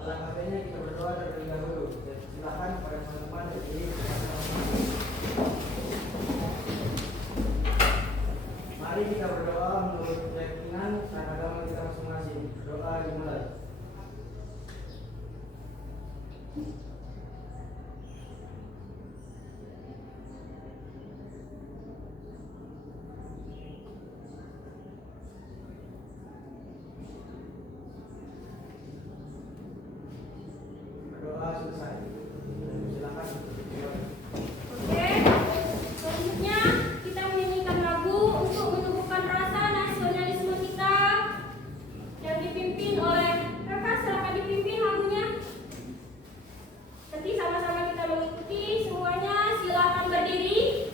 Alangkah baiknya kita berdoa terlebih dahulu. Silakan kepada teman-teman berdiri. Mari kita berdoa menurut keyakinan dan agama kita masing-masing. Doa dimulai. Berdoa selesai. Silakan. Oke, selanjutnya kita menyanyikan lagu untuk menumbuhkan rasa nasionalisme kita yang dipimpin oleh kakak. Silakan dipimpin lagunya. Nanti sama-sama kita mengikuti semuanya. Silakan berdiri.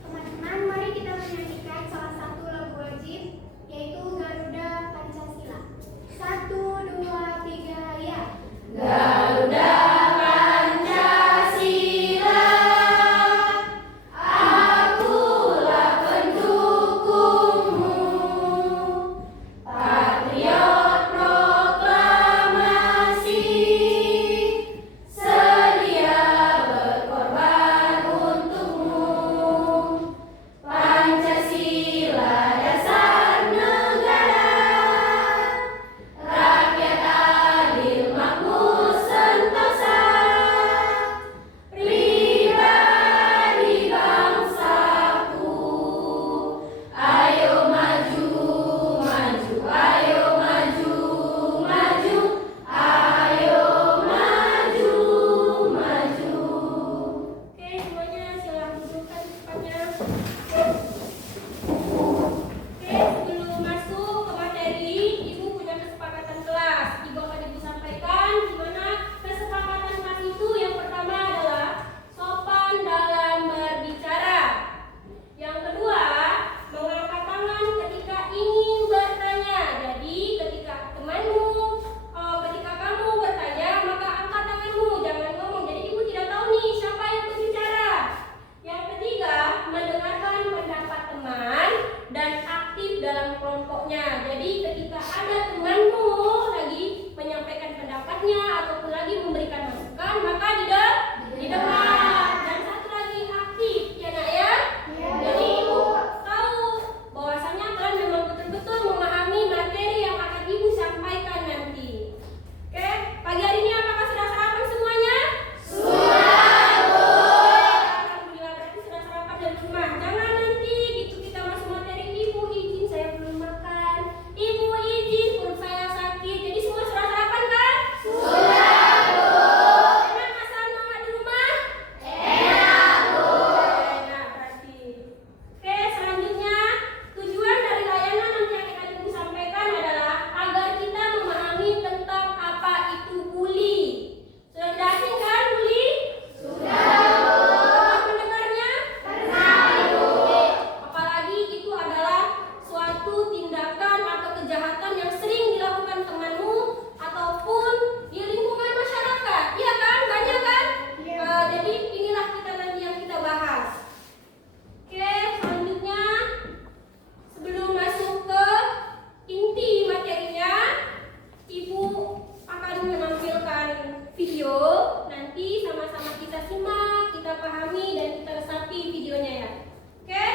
Teman-teman, mari kita menyanyikan salah satu lagu wajib, yaitu Garuda Pancasila. 1, 2, 3, ya. Garuda Pancasila, akulah pendukungmu, patriot proklamasi, sedia berkorban untukmu. Pancasila dasar negara, rakyat adil makmur sentosa, pribadi bangsaku. Ayo maju, maju, ayo maju, maju, ayo maju, maju. Oke, semuanya silakan dudukkan tempatnya. Oke, sebelum masuk ke materi, Ibu punya kesepakatan kelas. Ibu akan Ibu sampaikan gimana kesepakatan kelas itu. Yang pertama adalah sopan dalam berbicara. Yang kedua, mengangkat tangan ketika ingin bertanya. Jadi ketika ketika kamu bertanya, maka angkat tanganmu, jangan ngomong. Jadi Ibu tidak tahu nih siapa yang berbicara. Yang ketiga, mendengarkan pendapat teman dan aktif dalam kelompoknya. Jadi ketika ada temanmu lagi menyampaikan pendapatnya ataupun lagi memberikan masukan, maka didengar. Dan satu lagi, aktif, ya nak ya? Jadi Ibu tahu bahwasanya kalian memang betul-betul memahami materi yang akan Ibu sampaikan nanti. Oke, pagi hari ini apakah sudah sarapan semuanya? Alhamdulillah, berarti sudah sarapan dari rumah. Jangan nanti gitu kita masuk materi, Ibu izin saya belum makan, Ibu izin perut saya sakit. Jadi semua sudah sarapan kan? Enak masakan mama di rumah? Enak berarti. Oke, selanjutnya tujuan dari layanan nanti yang akan Ibu sampaikan adalah agar kita memahami tentang apa itu bully. Sudah jelasin kan bully? Pernah mendengarnya? Oke, apalagi itu adalah suatu tindakan atau kejahatan yang sering dilakukan temanmu ataupun di lingkungan masyarakat. Iya kan? Banyak kan? Jadi inilah kita nanti yang kita bahas. Oke, selanjutnya sebelum masuk ke inti materinya, Ibu akan menampilkan video. Nanti sama-sama kita simak, kita pahami, dan kita resapi videonya ya. Oke?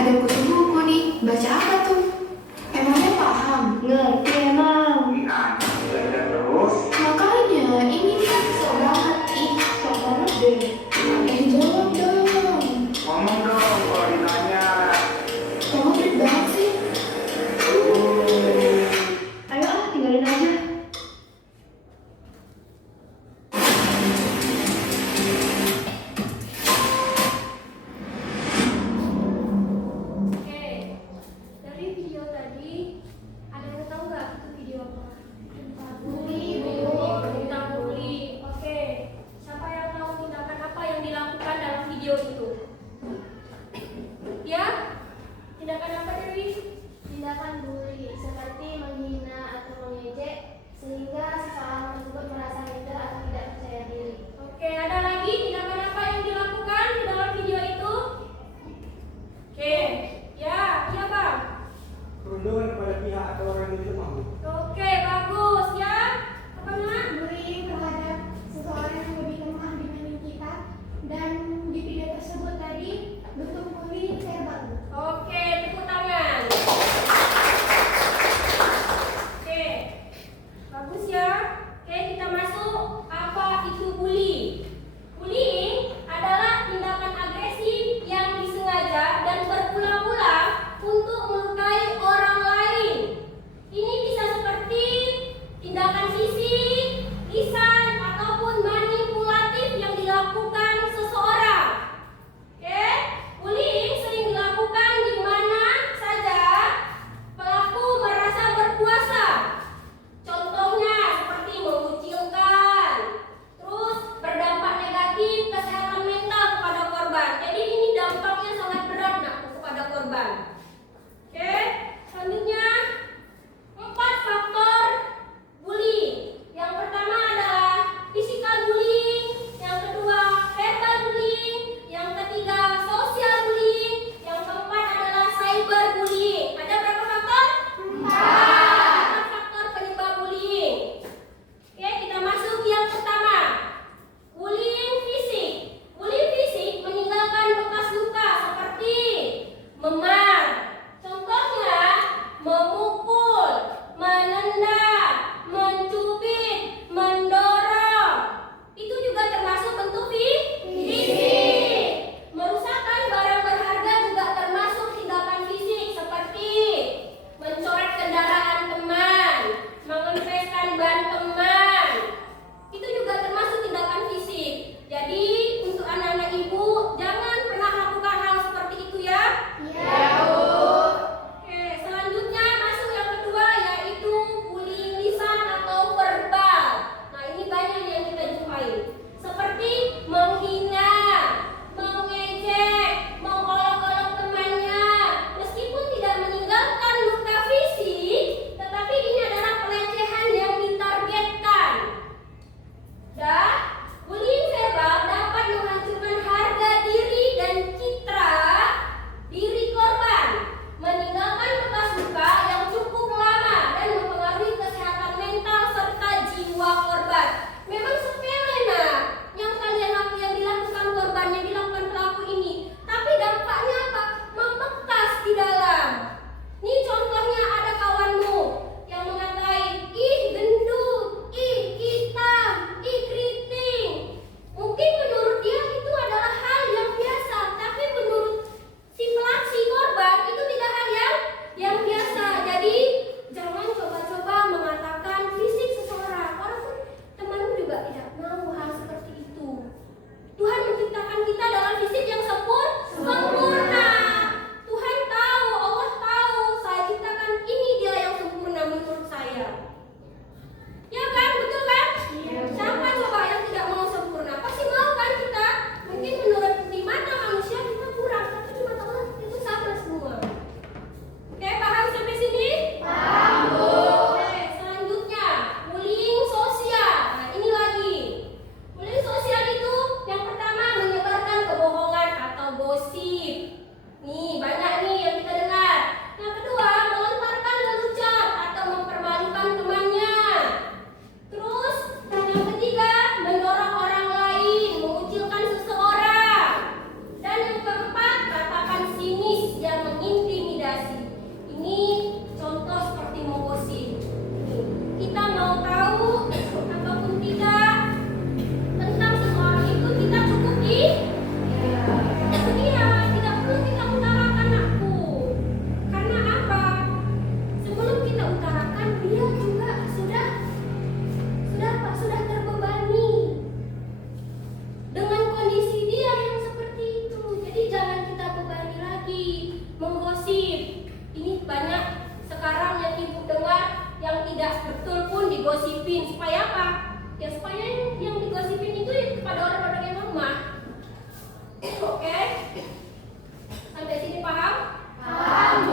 Ada kutu buku nih. Baca apa tuh? Emangnya paham? Ngerti emang. Belajar terus. Makanya ini kan sok banget. Sok banget deh. Jawab dong. Ngomong dong kalau ditanya. Kamu pelit banget sih. Tindakan apa Dewi? Tindakan bully seperti menghina atau mengejek sehingga seseorang tersebut merasa minder atau tidak percaya diri. Oke, ada lagi tindakan apa yang dilakukan di dalam video itu? Oke, ya, iya Bang. Perundungan kepada pihak atau orang yang tidak mampu. Oke, bagus ya. Apa nak? Bullying terhadap seseorang yang lebih lemah dibanding kita dan di video tersebut tadi bentuk bullying verbal. Oke, tepuk tangan. Oke, bagus ya. Oke, kita masuk. Apa itu bully? Bullying adalah tindakan agresif yang disengaja dan berulang-ulang untuk melukai orang lain. Ini bisa seperti tindakan fisik, lisan, ataupun manipulatif yang dilakukan seseorang. Oke, bullying sering dilakukan di mana saja pelaku merasa berkuasa. Contohnya seperti mengucilkan, terus berdampak negatif kesehatan mental kepada korban. Jadi ini dampaknya sangat berat nak kepada korban. Oke, selanjutnya 4 faktor bullying. Yang pertama adalah physical bullying, yang kedua verbal bullying, yang ketiga social bullying, yang keempat adalah cyber bullying. Ada berapa faktor? 4 faktor penyebab bullying. Oke, kita masuk yang pertama. Bullying fisik. Bullying fisik meninggalkan bekas luka seperti memar. Contohnya memukul, menendang, mencubit, mendorong. Itu juga termasuk bentuk fisik. Merusakkan barang berharga juga termasuk tindakan fisik seperti mencoret kendaraan teman, mengempeskan ban teman. Itu juga termasuk tindakan fisik. Jadi untuk anak-anak ibu jangan pernah lakukan hal seperti itu ya. Oke, selanjutnya masuk yang kedua yaitu bullying lisan atau verbal. Nah, ini banyak yang kita jumpai. Seperti menghina, mengejek, mengolok-olok temannya. Meskipun tidak meninggalkan luka fisik, tetapi ini adalah pelecehan yang ditargetkan. Dan bullying verbal dapat menghancurkan harga diri dan citra diri korban, meninggalkan bekas luka yang cukup lama dan mempengaruhi kesehatan mental serta jiwa korban. Memang sepele nah yang dilakukan korban, yang dilakukan pelaku ini, tapi dampaknya apa? Membekas di dalam. Ini contohnya ada kawanmu yang mengatai, ih gendut, ih hitam, ih keriting. Mungkin menurut dia itu adalah hal yang biasa, tapi menurut si korban itu tidak hal yang biasa. Jadi jangan coba-coba mengatakan fisik seseorang, walaupun temanmu juga tidak mau hal seperti itu. Tuhan menciptakan kita dalam fisik yang sempurna. Tuhan tahu, Allah tahu, saya ciptakan ini dia yang sempurna menurut saya. Ya kan, betul kan? Siapa coba yang tidak mau sempurna? Pasti mau kan kita? Mungkin menurut di mata manusia kita kurang, tapi di mata Allah itu sama semua. Oke, paham sampai sini? Paham, Bu. Oke, selanjutnya bullying sosial. Nah, ini lagi. Bullying sosial itu yang pertama menyebarkan kebohongan atau gosip. Nih, banyak nih yang kita dengar. Yang kedua, melontarkan lelucon atau mempermalukan temannya. Terus, yang ketiga, mendorong orang lain, mengucilkan seseorang. Dan yang keempat, katakan sinis yang mengintimidasi. Ini contoh seperti menggosip. Nih, kita mau tahu ataupun tidak tentang seseorang itu, kita cukup di dia, tidak perlu kita utarakan aku. Karena apa? Sebelum kita utarakan, dia juga sudah terbebani dengan kondisi dia yang seperti itu. Jadi jangan kita bebani lagi menggosip. Ini banyak sekarang yang ibu dengar yang tidak betul pun digosipin. Supaya apa? Ya supaya yang digosipin itu kepada orang-orang yang lemah. Oke? Sampai sini paham? Paham.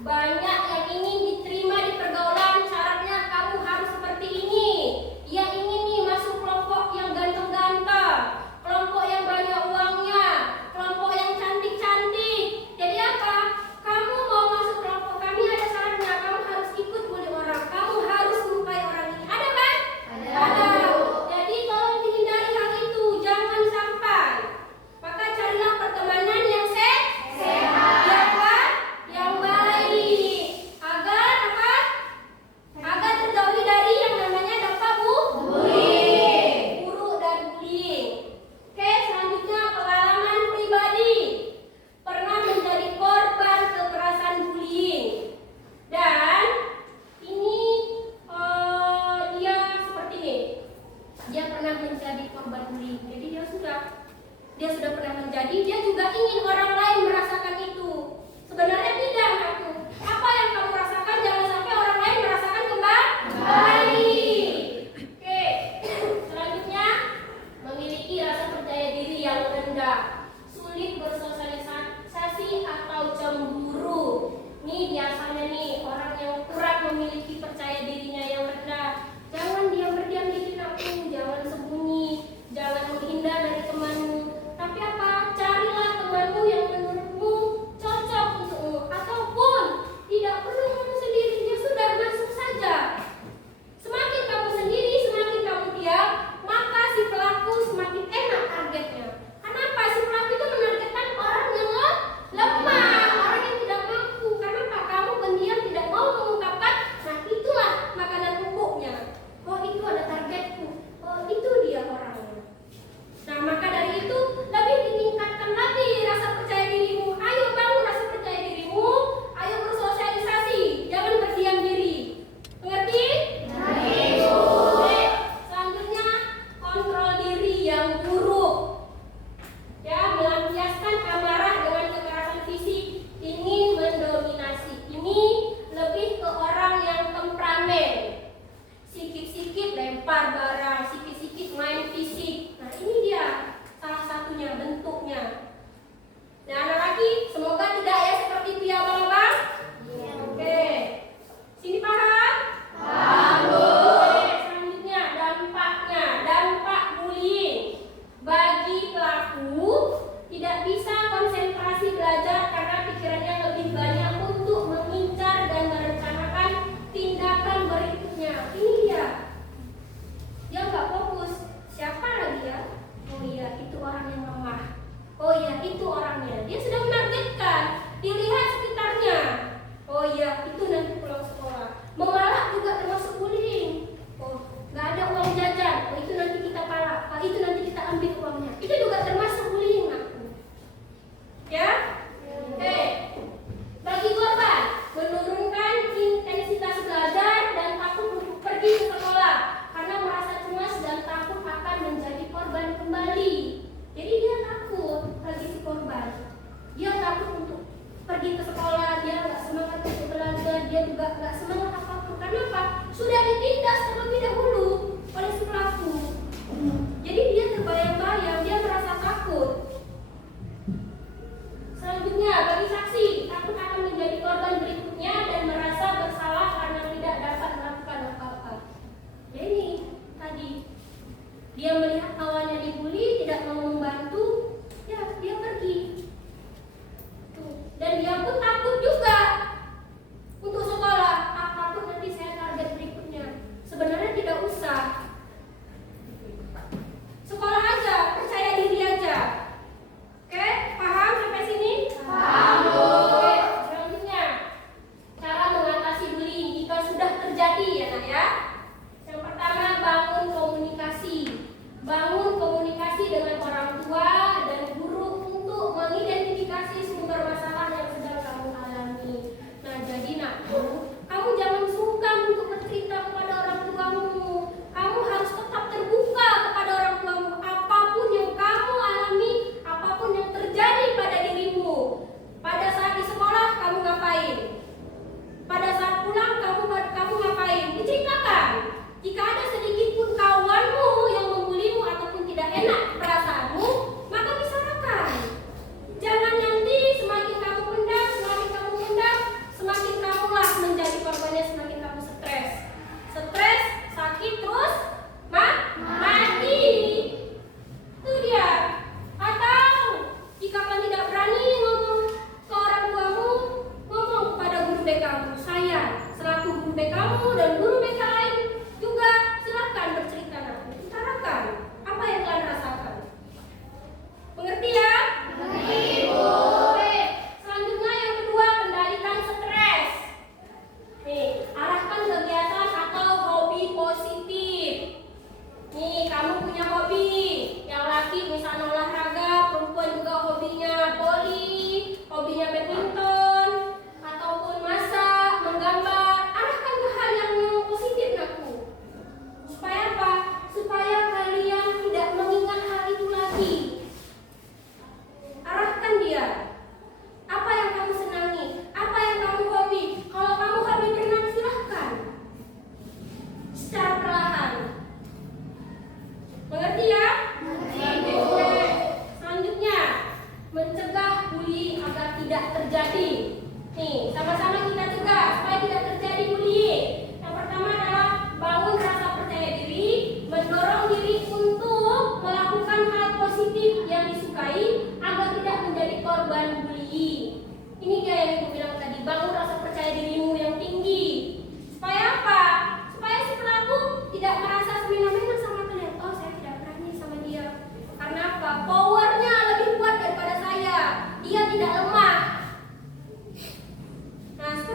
banyak yang ingin diterima di pergaulan. Syaratnya kamu harus seperti ini. Yang ingin nih masuk kelompok yang ganteng-ganteng, kelompok yang banyak uangnya, kelompok yang cantik-cantik. Jadi apa? Kamu mau masuk kelompok kami ada syaratnya. Kamu harus ikut bully orang. Kamu harus melukai orang ini. Ada kan? Ada. Jadi tolong dihindari hal itu. Jangan sampai. Maka carilah pertemanan yang sehat. Ya kan? Yang baik.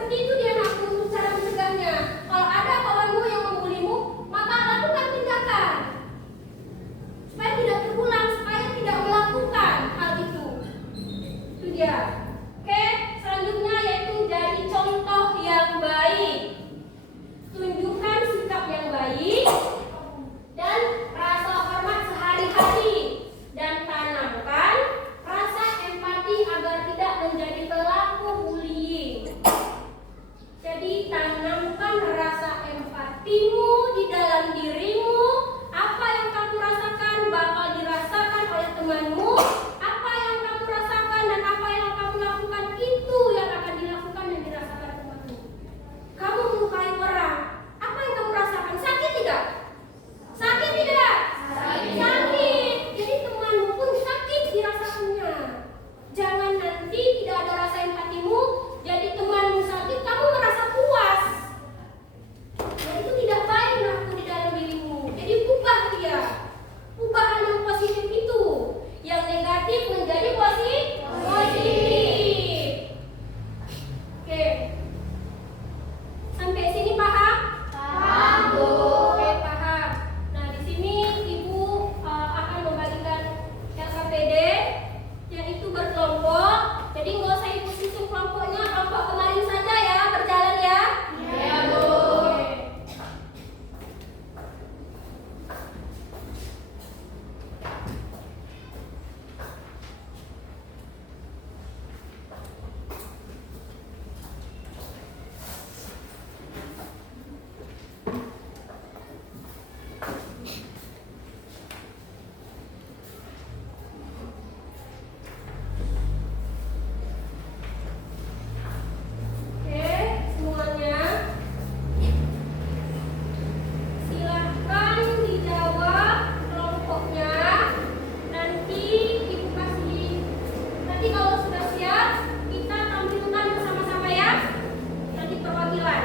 seperti itu dia anakku untuk cara mencegahnya. Kalau ada kawanmu yang membulimu, maka lakukan tindakan supaya tidak terulang, supaya tidak melakukan hal itu. Itu dia. Oke, selanjutnya yaitu jadi contoh yang baik. Tunjukkan sikap yang baik dan rasa hormat sehari-hari, dan tanamkan rasa empati agar tidak menjadi pelaku bullying. Jadi tanamkan rasa empatimu di dalam dirimu. Apa yang kamu rasakan bakal dirasakan oleh temanmu. Apa yang kamu rasakan dan apa yang kamu lakukan itu yang akan dilakukan dan dirasakan temanmu. Kamu melukai orang, apa yang kamu rasakan? Sakit tidak? Sakit tidak? Sakit. Jadi temanmu pun sakit dirasakannya. Jangan nanti tidak ada rasa empatimu, jadi temanmu sakit, kamu merasa puas. Nah, itu tidak baik aku di dalam dirimu. Jadi ubah dia. Perubahan yang positif itu, yang negatif menjadi positif. Oke. Sampai sini paham? Paham, Bu. Oke, paham. Nah, di sini Ibu akan membagikan LKPD, yaitu berkelompok. Jadi nggak usah Ibu susun kelompoknya, kelompok kemarin saja ya, berjalan ya. Iya, Bu. Oke. Oke, semuanya silahkan dijawab kelompoknya. Nanti Ibu kasih. Nanti kalau sudah siap, kita tampilkan bersama-sama ya. Nanti perwakilan.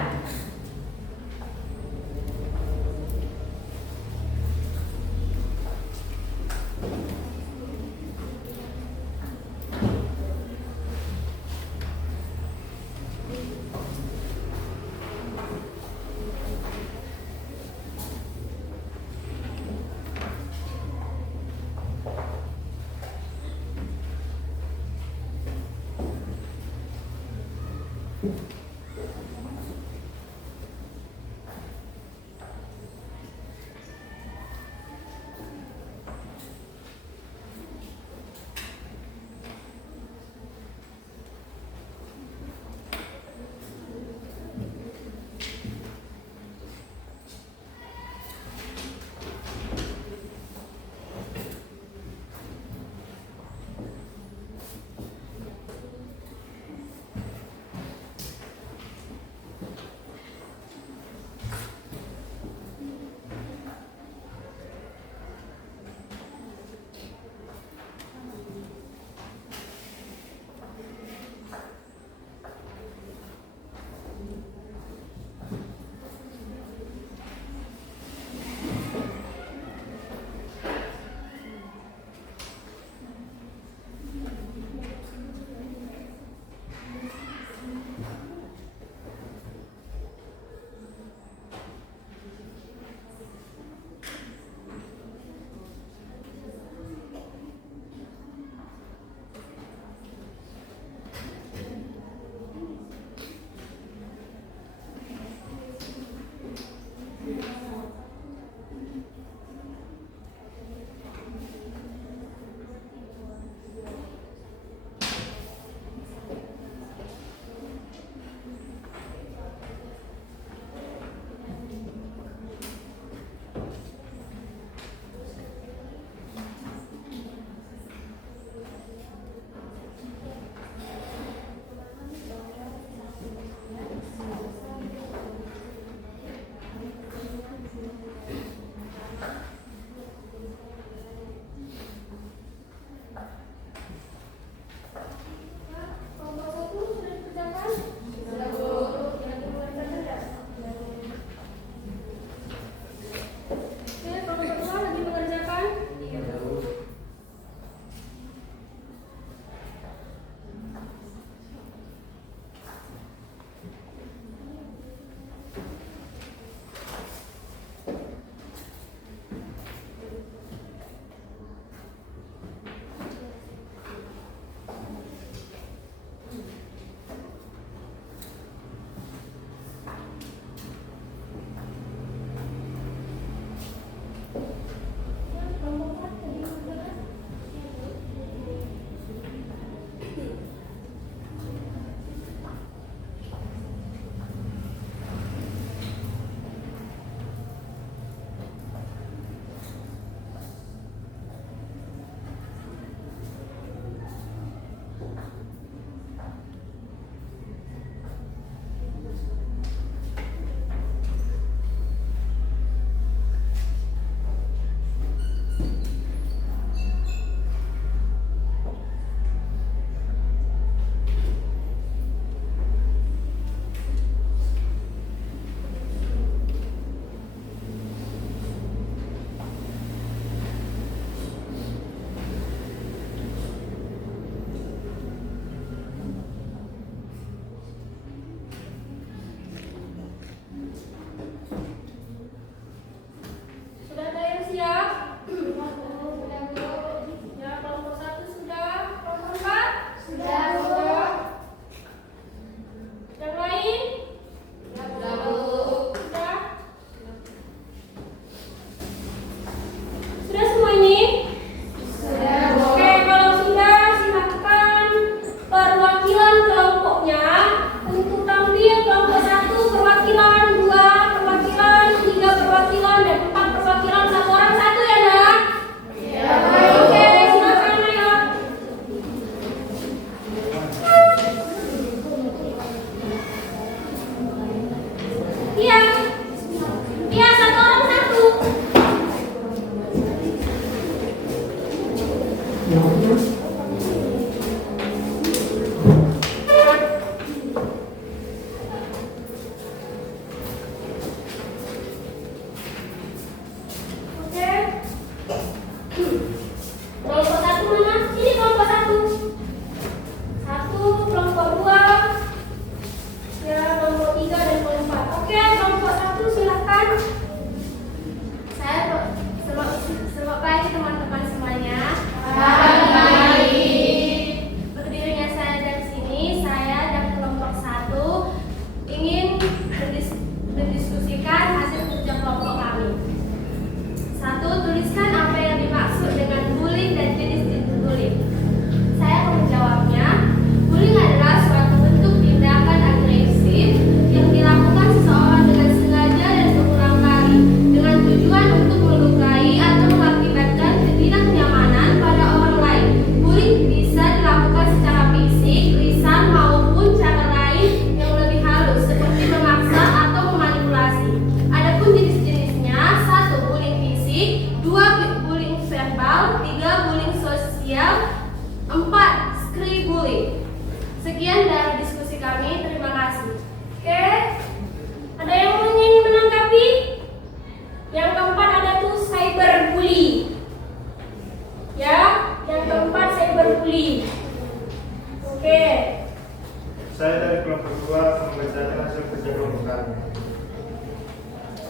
berdasarkan hasil kerja kelompok kami.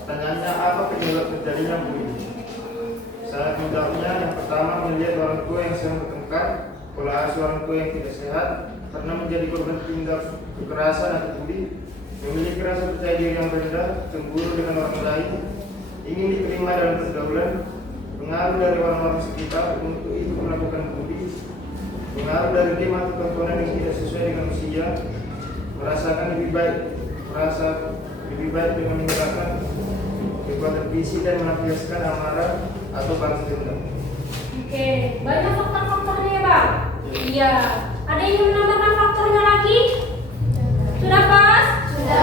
Pertanyaannya, apa penyebab terjadinya bullying? Sangat mudahnya, yang pertama melihat orang tua yang sedang bertengkar, pola asuh orang tua yang tidak sehat, pernah menjadi korban tindak kekerasan atau bully, memiliki rasa percaya diri yang rendah, cemburu dengan orang lain, ingin diterima dalam pergaulan, pengaruh dari orang-orang sekitar untuk itu melakukan bully, pengaruh dari game atau tontonan yang tidak sesuai dengan usia, merasa lebih baik dengan meninggalkan kekuatan fisik dan melampiaskan amarah atau balas dendam. Oke, banyak faktor-faktornya ya Bang? Iya. Ada yang ingin menambahkan faktornya lagi? Sudah pas? Sudah.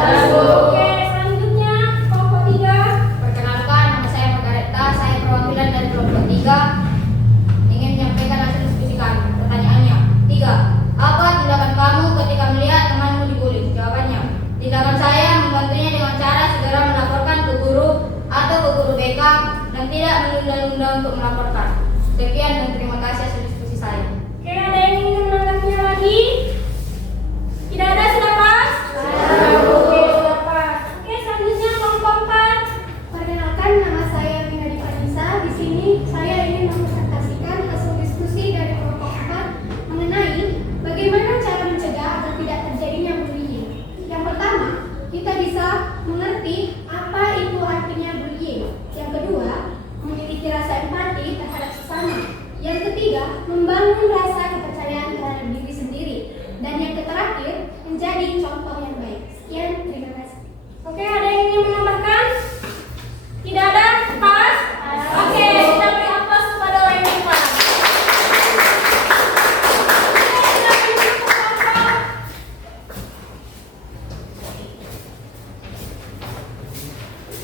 Oke, selanjutnya kelompok 3. Perkenalkan, nama saya Margareta, saya perwakilan dari kelompok 3 ingin menyampaikan hasil diskusi kami. Pertanyaannya, 3. Apa tindakan kamu ketika melihat temanmu dibully? Jawabannya, tindakan saya membantunya dengan cara segera melaporkan ke guru atau ke guru BK dan tidak menunda-nunda untuk melaporkan. Sekian dan terima kasih hasil diskusi saya. Oke, ada yang ingin menanggapnya lagi? Tidak ada, sudah pas? Oke, sudah pas. Oke, selanjutnya kelompok 4. Perkenalkan, nama saya Minadi Vanessa. Di sini saya ingin mempresentasikan hasil diskusi dari kelompok 4 mengenai bagaimana cara mencegah agar tidak terjadinya bullying. Yang pertama, kita bisa mengerti apa itu artinya bullying. Yang kedua, memiliki rasa empati terhadap sesama. Yang ketiga, membangun rasa kepercayaan terhadap diri sendiri. Dan yang terakhir, menjadi contoh yang baik. Sekian, terima kasih. Oke, ada yang ingin menambahkan? Tidak ada? Pas? Oke, kita beri aplaus kepada lain kelas. Oke, silakan duduk ke kelompok.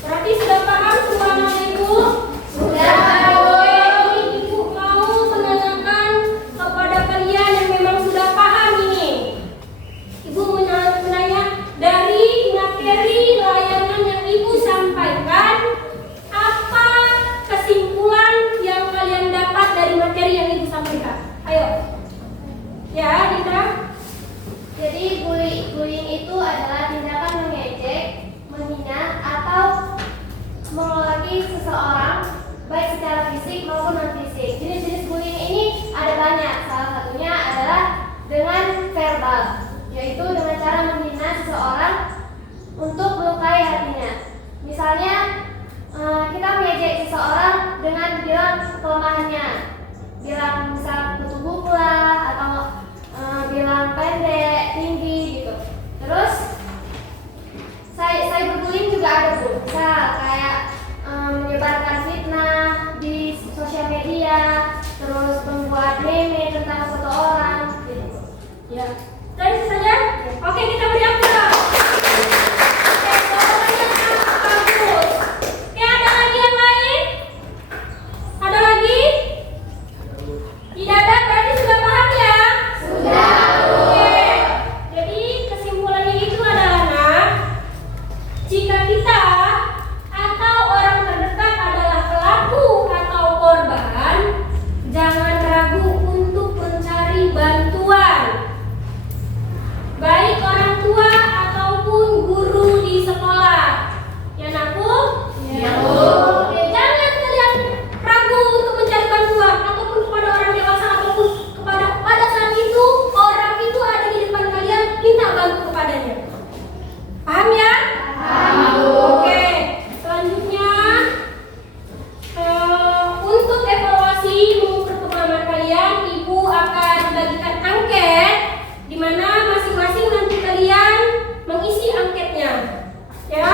Berarti sudah paham semua anak ibu? Sudah. Oke, ini ibu mau menanyakan kepada kalian yang memang sudah paham ini. Ibu menanya dari materi layanan yang ibu sampaikan, apa kesimpulan yang kalian dapat dari materi yang ibu sampaikan? Ayo. Ya, Dita. Jadi bullying itu adalah tindakan mengejek, menghina, atau mengelaki seseorang baik secara fisik maupun non fisik. Jenis-jenis bullying ini ada banyak. Salah satunya adalah dengan verbal, yaitu dengan cara menghina seseorang untuk melukai hatinya. Misalnya kita mengejek seseorang dengan bilang kelemahannya, bilang misal kutu buku lah, atau bilang pendek, tinggi gitu. Terus cyberbullying juga ada Bu. Misal kayak menyebarkan fitnah di sosial media, terus membuat meme tentang foto orang gitu. Ya. Dan itu saja. Oke, kita beri aplaus. Oke, jawabannya sangat bagus. Oke, ada lagi yang lain? Ada lagi? Tidak ada, berarti sudah paham ya? Sudah. Oke. Jadi kesimpulannya itu adalah nak, jika kita atau orang terdekat adalah pelaku atau korban, jangan ragu untuk mencari bantuan, baik orang tua ataupun guru di sekolah. Ya nakku? Ya, Bu. Oke, jangan kalian ragu untuk mencari bantuan ataupun kepada orang dewasa ataupun pada saat itu orang itu ada di depan kalian, minta bantu kepadanya. Paham ya? Paham, Bu. Oke, selanjutnya untuk evaluasi mengukur pemahaman kalian, Ibu akan membagikan angket di mana masing-masing nanti kalian mengisi anketnya. Ya,